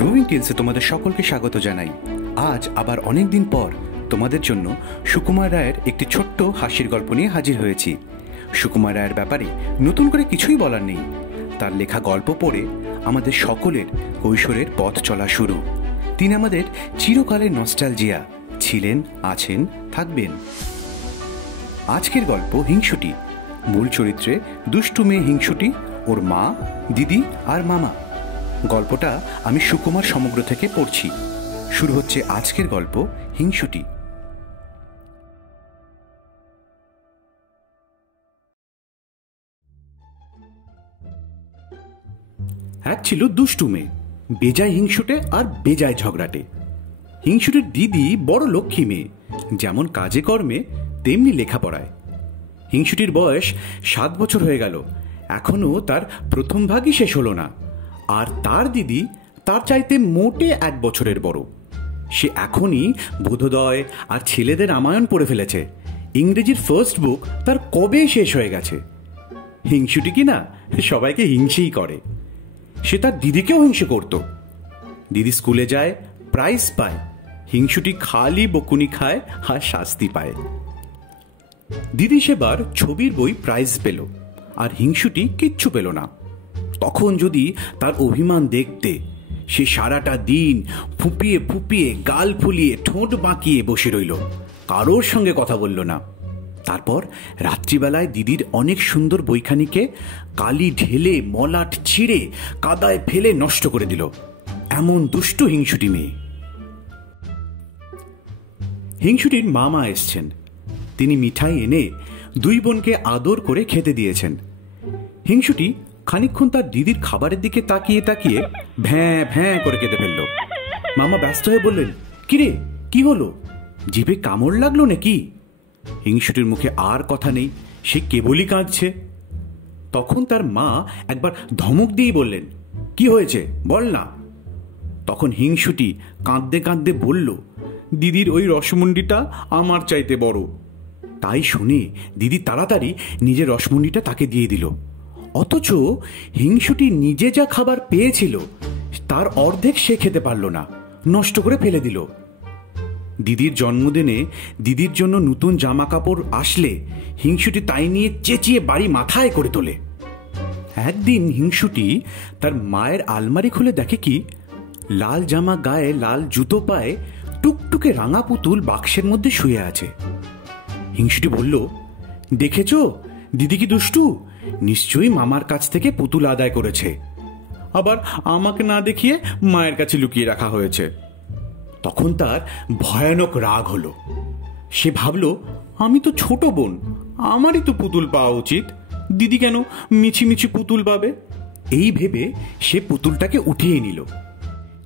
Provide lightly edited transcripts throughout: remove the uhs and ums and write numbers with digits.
Growing টেলসে তোমাদের সকলকে স্বাগত জানাই। আজ আবার অনেক দিন পর তোমাদের জন্য সুকুমার রায়ের একটি ছোট্ট হাসির গল্প নিয়ে হাজির হয়েছি। সুকুমার রায়ের ব্যাপারে নতুন করে কিছুই বলার নেই। তার লেখা গল্প পড়ে আমাদের সকলের কৈশোরের পথ চলা শুরু। তিনি আমাদের চিরকালের নস্টালজিয়া ছিলেন, আছেন, থাকবেন। আজকের গল্প হিংসুটি। মূল চরিত্রে দুষ্টু মেয়ে হিংসুটি, ওর মা, দিদি আর মামা। গল্পটা আমি সুকুমার সমগ্র থেকে পড়ছি। শুরু হচ্ছে আজকের গল্প হিংসুটি। এক ছিল দুষ্টু মেয়ে, বেজায় হিংসুটে আর বেজায় ঝগড়াটে। হিংসুটির দিদি বড় লক্ষ্মী মেয়ে, যেমন কাজে কর্মে তেমনি লেখাপড়ায়। হিংসুটির বয়স 7 বছর হয়ে গেল, এখনও তার প্রথম ভাগই শেষ হলো না। আর তার দিদি তার চাইতে মোটে 1 বছরের বড়। সে এখনই বোধোদয় আর ছেলেদের রামায়ণ পড়ে ফেলেছে। ইংরেজির ফার্স্ট বুক তার কবে শেষ হয়ে গেছে। হিংসুটি কি না সবাইকে হিংসেই করে। সে তার দিদিকেও হিংসে করত। দিদি স্কুলে যায়, প্রাইজ পায়, হিংসুটি খালি বকুনি খায় আর শাস্তি পায়। দিদি সেবার ছবির বই প্রাইজ পেল, আর হিংসুটি কিচ্ছু পেল না। তখন যদি তার অভিমান দেখতে, সে সারাটা দিন ফুপিয়ে ফুপিয়ে গাল ফুলিয়ে ঠোঁট বাঁকিয়ে বসে রইল, কারোর সঙ্গে কথা বলল না। তারপর রাত্রিবেলায় দিদির অনেক সুন্দর বইখানিকে কালি ঢেলে মলাট ছিঁড়ে কাদায় ফেলে নষ্ট করে দিল। এমন দুষ্টু হিংসুটি মেয়ে। হিংসুটির মামা এসছেন। তিনি মিঠাই এনে 2 বোনকে আদর করে খেতে দিয়েছেন। হিংসুটি খানিকক্ষণ তার দিদির খাবারের দিকে তাকিয়ে তাকিয়ে ভ্যাঁ ভ্যাঁ করে কেঁদে ফেলল। মামা ব্যস্ত হয়ে বললেন, কিরে কি হলো, জিভে কামড় লাগলো নাকি? হিংসুটির মুখে আর কথা নেই, সে কেবলই কাঁদছে। তখন তার মা একবার ধমক দিয়ে বললেন, কি হয়েছে বল না। তখন হিংসুটি কাঁদতে কাঁদতে বলল, দিদির ওই রসমুন্ডিটা আমার চাইতে বড়। তাই শুনে দিদি তাড়াতাড়ি নিজের রসমুন্ডিটা তাকে দিয়ে দিল। অথচ হিংসুটি নিজে যা খাবার পেয়েছিল তার অর্ধেক সে খেতে পারল না, নষ্ট করে ফেলে দিল। দিদির জন্মদিনে দিদির জন্য নতুন জামা কাপড় আসলে হিংসুটি তাই নিয়ে চেঁচিয়ে বাড়ি মাথায় করে তোলে। একদিন হিংসুটি তার মায়ের আলমারি খুলে দেখে কি, লাল জামা গায়ে লাল জুতো পায়ে টুকটুকে রাঙা পুতুল বাক্সের মধ্যে শুয়ে আছে। হিংসুটি বলল, দেখেছ দিদি কি দুষ্টু, নিশ্চয়ই মামার কাছ থেকে পুতুল আদায় করেছে, আবার আমাকে না দেখিয়ে মায়ের কাছে লুকিয়ে রাখা হয়েছে। তখন তার ভয়ানক রাগ হলো। সে ভাবল, আমি তো ছোট বোন, আমারই তো পুতুল পাওয়া উচিত, দিদি কেন মিছিমিছি পুতুল পাবে? এই ভেবে সে পুতুলটাকে উঠিয়ে নিল।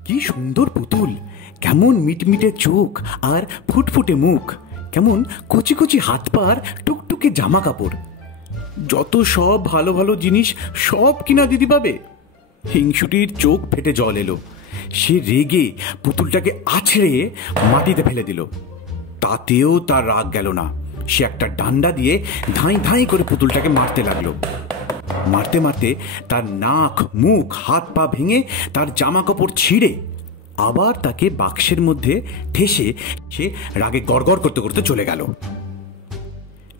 কি সুন্দর পুতুল, কেমন মিটমিটে চোখ আর ফুটফুটে মুখ, কেমন কচি কচি হাত পার, টুকটুকে জামা কাপড়, যত সব ভালো ভালো জিনিস সব কিনা দিদি পাবে। হিংসুটির চোখ ফেটে জল এলো। সে রেগে পুতুলটাকে আছড়ে মাটিতে ফেলে দিল। তাতেও তার রাগ গেল না। সে একটা ডান্ডা দিয়ে ধাঁই ধাঁই করে পুতুলটাকে মারতে লাগলো। মারতে মারতে তার নাক, মুখ, হাত পা ভেঙে তার জামা কাপড় ছিঁড়ে আবার তাকে বাক্সের মধ্যে ঠেসে সে রাগে গড়গড় করতে করতে চলে গেল।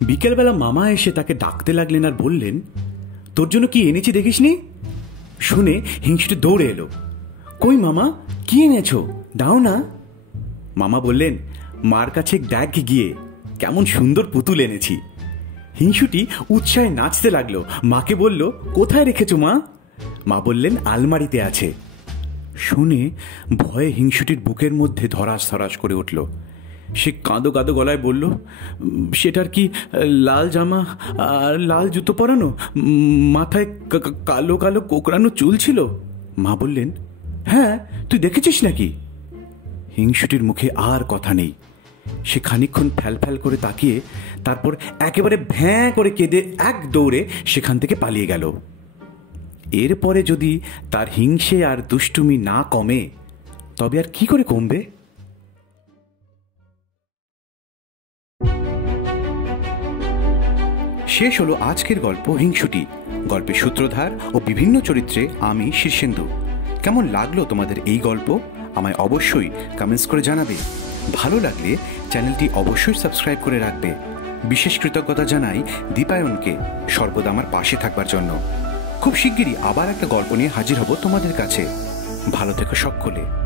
বিকেলবেলা মামা এসে তাকে ডাকতে লাগলেন আর বললেন, তোর জন্য কি এনেছি দেখিসনি? শুনে হিংসুটি দৌড়ে এলো। কই মামা, কি এনেছো, দাও না। মামা বললেন, মার কাছে দেখ গিয়ে কেমন সুন্দর পুতুল এনেছি। হিংসুটি উৎসাহে নাচতে লাগলো। মাকে বলল, কোথায় রেখেছো মা? মা বললেন, আলমারিতে আছে। শুনে ভয়ে হিংসুটির বুকের মধ্যে ধরাস ধরাস করে উঠল। সে কাঁদো কাঁদো গলায় বলল, সেটার কি লাল জামা আর লাল জুতো পরানো, মাথায় কালো কালো কোকড়ানো চুল ছিল? মা বললেন, হ্যাঁ, তুই দেখেছিস নাকি? হিংসুটির মুখে আর কথা নেই। সে খানিকক্ষণ ফ্যাল ফ্যাল করে তাকিয়ে তারপর একেবারে ভ্যাঁ করে কেঁদে এক দৌড়ে সেখান থেকে পালিয়ে গেল। এরপরে যদি তার হিংসে আর দুষ্টুমি না কমে, তবে আর কি করে কমবে? শেষ হলো আজকের গল্প হিংসুটি। গল্পের সূত্রধার ও বিভিন্ন চরিত্রে আমি শীর্ষেন্দু। কেমন লাগলো তোমাদের এই গল্প আমায় অবশ্যই কমেন্টস করে জানাবে। ভালো লাগলে চ্যানেলটি অবশ্যই সাবস্ক্রাইব করে রাখবে। বিশেষ কৃতজ্ঞতা জানাই দীপায়নকে সর্বদা আমার পাশে থাকবার জন্য। খুব শিগগিরই আবার একটা গল্প নিয়ে হাজির হব তোমাদের কাছে। ভালো থেকো সকলে।